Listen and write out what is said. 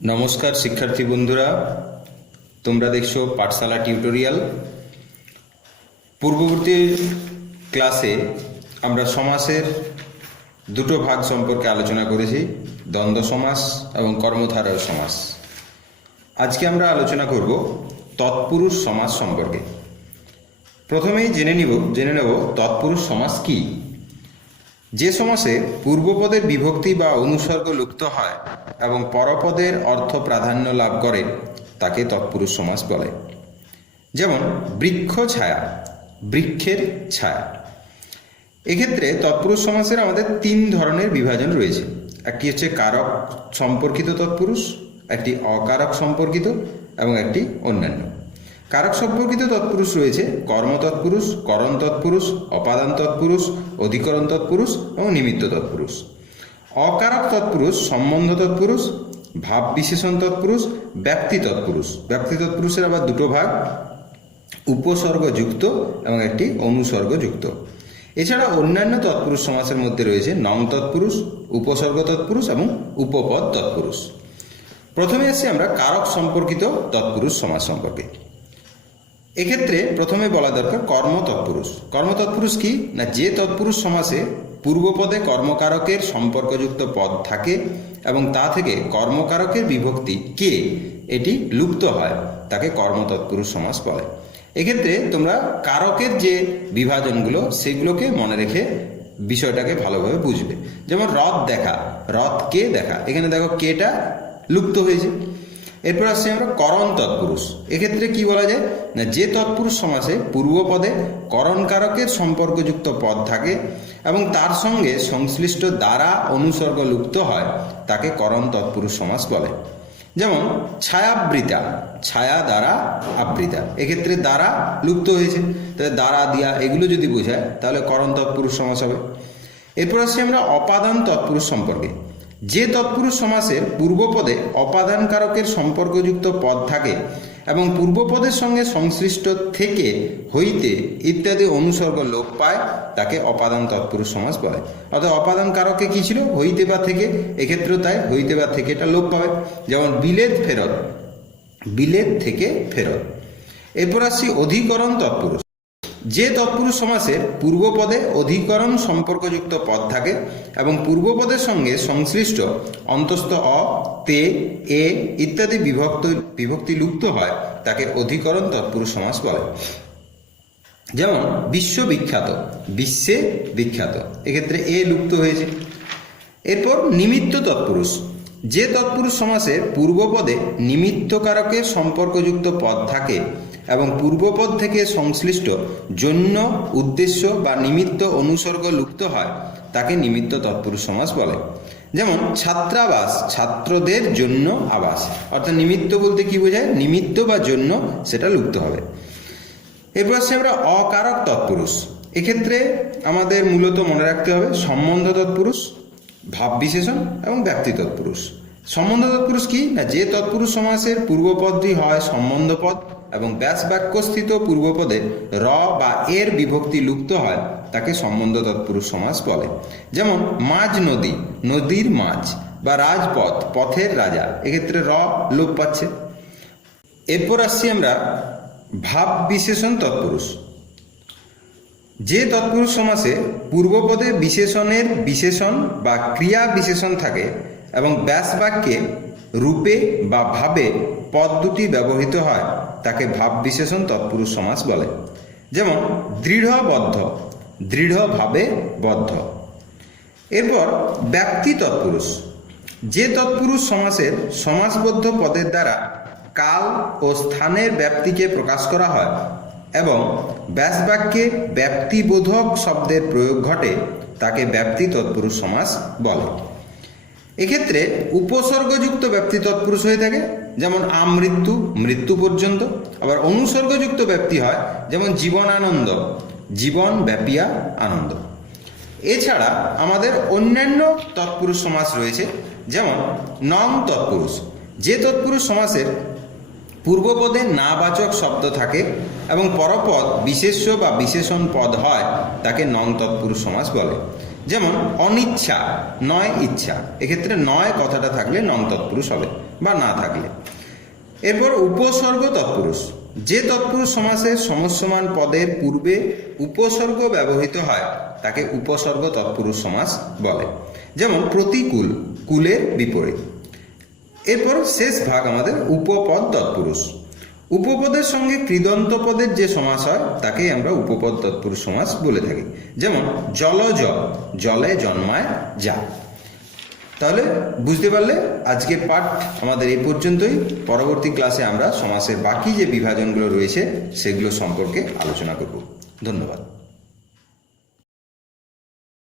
নমস্কার শিক্ষার্থী বন্ধুরা, তোমরা দেখছো পাঠশালা টিউটোরিয়াল। পূর্ববর্তী ক্লাসে আমরা সমাসের দুটো ভাগ সম্পর্কে আলোচনা করেছি, দ্বন্দ্ব সমাস এবং কর্মধারয় সমাস। আজকে আমরা আলোচনা করব তৎপুরুষ সমাস সম্পর্কে। প্রথমেই জেনে নেব তৎপুরুষ সমাস কি। যে সমাসে পূর্বপদের বিভক্তি বা অনুসর্গ লুপ্ত হয় এবং পরপদের অর্থ প্রাধান্য লাভ করে তাকে তৎপুরুষ সমাস বলে। যেমন বৃক্ষ ছায়া, বৃক্ষের ছায়া। এক্ষেত্রে তৎপুরুষ সমাসের আমাদের তিন ধরনের বিভাজন রয়েছে। একটি হচ্ছে কারক সম্পর্কিত তৎপুরুষ, একটি অকারক সম্পর্কিত এবং একটি অন্যান্য। কারক সম্পর্কিত তৎপুরুষ রয়েছে কর্ম তৎপুরুষ, করণ তৎপুরুষ, অপাদান তৎপুরুষ, অধিকরণ তৎপুরুষ এবং নিমিত্ত তৎপুরুষ। অকারক তৎপুরুষ সম্বন্ধ তৎপুরুষ, ভাব বিশেষণ তৎপুরুষ, ব্যক্তি তৎপুরুষ। ব্যক্তি তৎপুরুষের আবার দুটো ভাগ, উপসর্গযুক্ত এবং একটি অনুসর্গযুক্ত। এছাড়া অন্যান্য তৎপুরুষ সমাসের মধ্যে রয়েছে নং তৎপুরুষ, উপসর্গ তৎপুরুষ এবং উপপদ তৎপুরুষ। প্রথমে আসছি আমরা কারক সম্পর্কিত তৎপুরুষ সমাস সম্পর্কে। এক্ষেত্রে প্রথমে বলা দরকার কর্ম তৎপুরুষ। কর্ম তৎপুরুষ কি না, যে তৎপুরুষ সমাসে পূর্বপদে কর্মকারকের সম্পর্কযুক্ত পদ থাকে এবং তা থেকে কর্মকারকের বিভক্তি কে এটি লুপ্ত হয় তাকে কর্ম তৎপুরুষ সমাস বলে। এক্ষেত্রে তোমরা কারকের যে বিভাজনগুলো সেগুলোকে মনে রেখে বিষয়টাকে ভালোভাবে বুঝবে। যেমন রথ দেখা, রথকে দেখা, এখানে দেখো কেটা লুপ্ত হয়েছে। এরপর আসছে আমরা করণ তৎপুরুষ। এক্ষেত্রে কি বলা যায় না, যে তৎপুরুষ সমাসে পূর্বপদে করণকারকের সম্পর্কযুক্ত পদ থাকে এবং তার সঙ্গে সংশ্লিষ্ট দ্বারা অনুসর্গ লুপ্ত হয় তাকে করণ তৎপুরুষ সমাস বলে। যেমন ছায়াবৃতা, ছায়া দ্বারা আবৃতা, এক্ষেত্রে দ্বারা লুপ্ত হয়েছে, তাহলে দ্বারা দিয়া এগুলো যদি বোঝায় তাহলে করণ তৎপুরুষ সমাস হবে। এরপর আসছি আমরা অপাদান তৎপুরুষ সম্পর্কে। যে তৎপুরুষ সমাসের পূর্বপদে অপাদান কারকের সম্পর্কযুক্ত পদ থাকে এবং পূর্বপদের সঙ্গে সংশ্লিষ্ট থেকে, হইতে ইত্যাদি অনুসর্গ লোপ পায় তাকে অপাদান তৎপুরুষ সমাস বলে। অর্থাৎ অপাদান কারকে কি ছিল, হইতে বা থেকে, এক্ষেত্রেও তাই হইতে বা থেকে এটা লোপ পাবে। যেমন বিলেত ফেরত, বিলেত থেকে ফেরত। এরপর আসছি অধিকরণ তৎপুরুষ। যে তৎপুরুষ সমাসের পূর্বপদে অধিকরণ সম্পর্কযুক্ত পদ থাকে এবং পূর্বপদের সঙ্গে সংশ্লিষ্ট অন্তস্থ অ, তে, এ ইত্যাদি বিভক্তি লুপ্ত হয় তাকে অধিকরণ তৎপুরুষ সমাস বলে। যেমন বিশ্ববিখ্যাত, বিশ্বে বিখ্যাত, এক্ষেত্রে এ লুপ্ত হয়েছে। এরপর নিমিত্ত তৎপুরুষ। যে তৎপুরুষ সমাসের পূর্বপদে নিমিত্তকারকের সম্পর্কযুক্ত পদ থাকে এবং পূর্বপদ থেকে সংশ্লিষ্ট জন্য, উদ্দেশ্য বা নিমিত্ত অনুসর্গ লুপ্ত হয় তাকে নিমিত্ত তৎপুরুষ সমাস বলে। যেমন ছাত্রাবাস, ছাত্রদের জন্য আবাস, অর্থাৎ নিমিত্ত বলতে কি বোঝায়, নিমিত্ত বা জন্য, সেটা লুপ্ত হবে। এরপর আসছে আমরা অকারক তৎপুরুষ। এক্ষেত্রে আমাদের মূলত মনে রাখতে হবে সম্বন্ধ তৎপুরুষ, ভাব বিশেষণ এবং ব্যক্তি তৎপুরুষ। সম্বন্ধ তৎপুরুষ কি না, যে তৎপুরুষ সমাসের পূর্বপদটি হয় সম্বন্ধ পদ এবং ব্যাস বাক্যস্থিত পূর্বপদে র বা এর বিভক্তি লুপ্ত হয় তাকে সম্বন্ধ তৎপুরুষ সমাস বলে। যেমন মাঝ নদী, নদীর মাঝ, বা রাজপথ, পথের রাজা, এক্ষেত্রে র লোপ পাচ্ছে। এরপর আসছি আমরা ভাব বিশেষণ তৎপুরুষ। যে তৎপুরুষ সমাসে পূর্বপদে বিশেষণের বিশেষণ বা ক্রিয়া বিশেষণ থাকে এবং ব্যাস বাক্যে রূপে বা ভাবে পদ দুটি ব্যবহৃত হয় তাকে ভাব বিশেষণ তৎপুরুষ সমাস বলে। যেমন দৃঢ়বদ্ধ, দৃঢ়ভাবে বদ্ধ। এরপর ব্যক্তি তৎপুরুষ। যে তৎপুরুষ সমাসের সমাসবদ্ধ পদের দ্বারা কাল ও স্থানের ব্যাপ্তিকে প্রকাশ করা হয় এবং ব্যাস বাক্যে ব্যাপ্তিবোধক শব্দের প্রয়োগ ঘটে তাকে ব্যক্তি তৎপুরুষ সমাস বলে। এক্ষেত্রে উপসর্গযুক্ত ব্যক্তি তৎপুরুষ হয়ে থাকে, যেমন আমৃত্যু, মৃত্যু পর্যন্ত। আবার অনুসর্গযুক্ত ব্যক্তি হয়, যেমন জীবনানন্দ, জীবন ব্যাপিয়া আনন্দ। এছাড়া আমাদের অন্যান্য তৎপুরুষ সমাস রয়েছে, যেমন নং তৎপুরুষ। যে তৎপুরুষ সমাসের পূর্বপদে নাবাচক শব্দ থাকে এবং পরপদ বিশেষ্য বা বিশেষণ পদ হয় তাকে নং তৎপুরুষ সমাস বলে। যেমন অনিচ্ছা, নয় ইচ্ছা, এক্ষেত্রে নয় কথাটা থাকলে নং তৎপুরুষ হবে বা না থাকলে। এরপর উপসর্গ তৎপুরুষ, যে তৎপুরুষ সমাসের সমস্যমান পদের পূর্বে উপসর্গ ব্যবহৃত হয় তাকে উপসর্গ তৎপুরুষ সমাস বলে। যেমন প্রতিকূল, কুলের বিপরীত। এরপর শেষ ভাগ আমাদের উপপদ তৎপুরুষ। উপপদের সঙ্গে কৃদন্ত পদের যে সমাস হয় তাকেই আমরা উপপদ তৎপুরুষ সমাস বলে থাকি। যেমন জলজ, জলে জন্মায় যা। তাহলে বুঝতে পারলে আজকের পাঠ আমাদের এই পর্যন্তই। পরবর্তী ক্লাসে আমরা সমাসের বাকি যে বিভাজনগুলো রয়েছে সেগুলো সম্পর্কে আলোচনা করব। ধন্যবাদ।